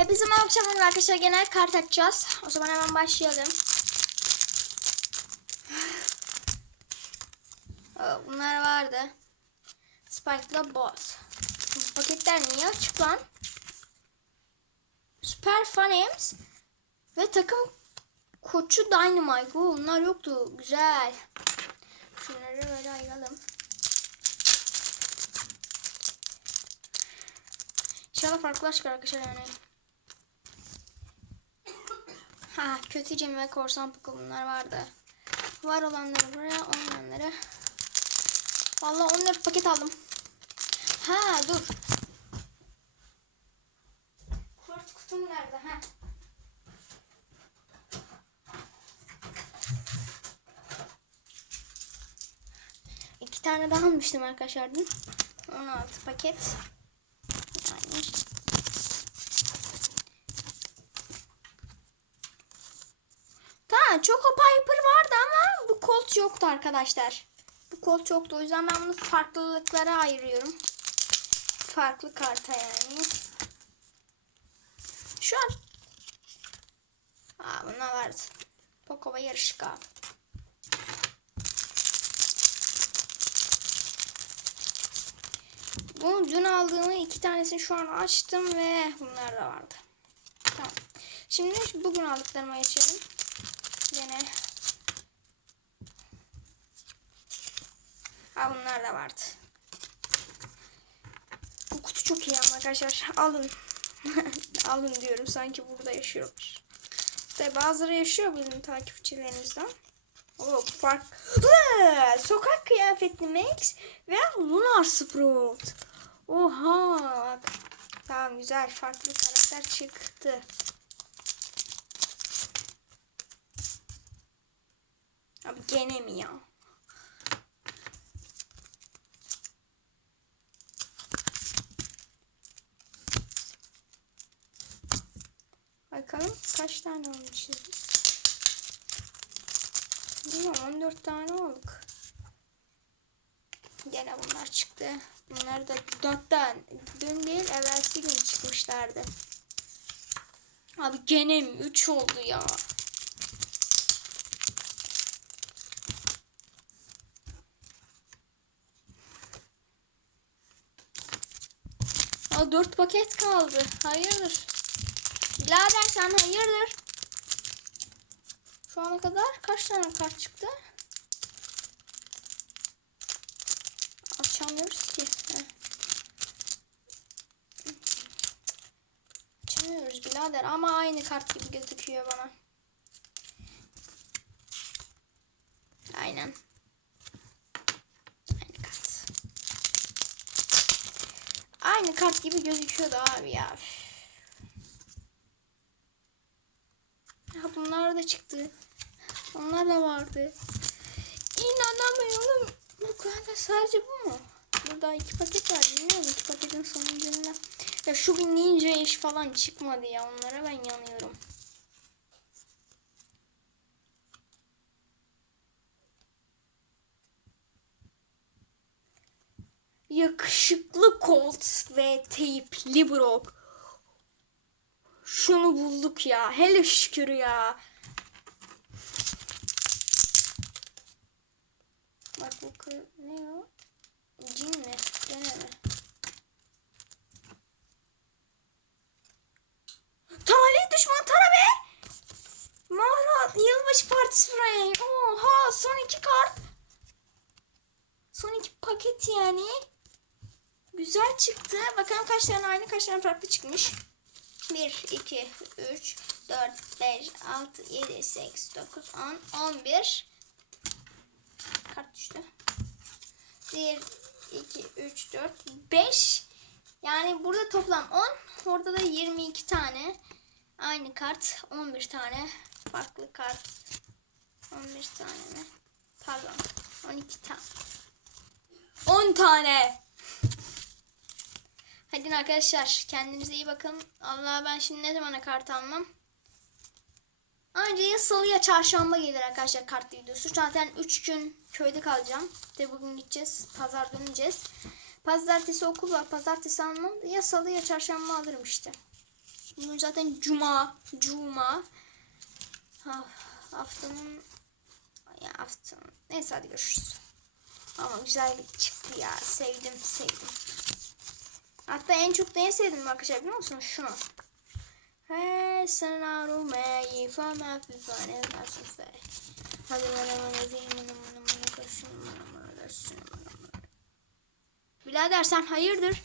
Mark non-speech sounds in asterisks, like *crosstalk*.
Hepinize merhaba akşamlar arkadaşlar. Genel kart açacağız. O zaman hemen başlayalım. Aa, *sighs* Bunlar vardı. Spike'la Boss. Paketler niye açık lan? Super Funems ve takım koçu Dynamite. Oo, bunlar yoktu. Güzel. Şunları böyle ayıralım. İnşallah farklı çıkar arkadaşlar yani. Ha kötü cin ve korsan bunlar vardı. Var olanları buraya olmayanları. Vallahi 14 paket aldım. Ha dur. Kurt kutum nerede? Ha. İki tane daha almıştım arkadaşlar dün. 16 paket. Yani. Tamam Choco vardı ama bu Colt yoktu arkadaşlar. Bu Colt yoktu o yüzden ben bunu farklılıklara ayırıyorum. Farklı karta yani. Şu an. Aa bunlar vardı. Pokova yarışık abi. Bu dün aldığımı iki tanesini şu an açtım ve bunlar da vardı. Tamam. Şimdi bugün aldıklarıma geçelim. Yine. Ha bunlar da vardı. Bu kutu çok iyi ama arkadaşlar. Alın. *laughs* Alın diyorum sanki burada yaşıyormuş. Tabi bazıları yaşıyor bizim takipçilerimizden. O farklı sokak kıyafetli Max ve Lunar Sprout. Oha. Tamam güzel farklı karakter çıktı. Abi gene mi ya? Bakalım kaç tane almışız biz? Bilmiyorum 14 tane olduk. Gene bunlar çıktı. Bunlar da hatta dün değil evvelsi gün çıkmışlardı. Abi gene mi? 3 oldu ya. Aa 4 paket kaldı. Hayırdır? Birader sen hayırdır? Şu ana kadar kaç tane kart çıktı? Açamıyoruz ki. Açamıyoruz birader ama aynı kart gibi gözüküyor bana. Aynen. Aynı kart. Aynı kart gibi gözüküyordu abi ya. Ha bunlar da çıktı. Onlar da vardı. İnanamıyorum. Bu kadar sadece bu mu? Burada iki paket var. Bilmiyorum iki paketin sonucunda. Ya şu ninja iş falan çıkmadı ya. Onlara ben yanıyorum. Yakışıklı Colt ve teyipli Brock. Şunu bulduk ya. Hele şükür ya. Bak bu ne o? Cin mi? Gene mi? Talih düşman tara be! Mahrat yılbaşı partisi buraya. Oha son iki kart. Son iki paket yani. Güzel çıktı. Bakalım kaç tane aynı kaç tane farklı çıkmış. 1, 2, 3, 4, 5, 6, 7, 8, 9, 10, 11. Kart düştü. 1, 2, 3, 4, 5. Yani burada toplam 10. Orada da 22 tane. Aynı kart. 11 tane. Farklı kart. 11 tane mi? Pardon. 12 tane. 10 tane. Hadi arkadaşlar kendinize iyi bakın. Allah ben şimdi ne zamana kart almam? Anca ya salı ya çarşamba gelir arkadaşlar kart videosu. Zaten 3 gün köyde kalacağım. De bugün gideceğiz. Pazar döneceğiz. Pazartesi okul var. Pazartesi almam. Ya salı ya çarşamba alırım işte. Bugün zaten cuma. Cuma. Ha, haftanın ya haftanın. Neyse hadi görüşürüz. Ama güzel çıktı ya. Sevdim sevdim. Hatta en çok neyi sevdim arkadaşlar biliyor musunuz? Şunu. Hey sana rumeyi fama fi fane nasufe. Hadi bana bana zeyim bana bana bana kaşın bana bana kaşın bana bana. Birader sen hayırdır?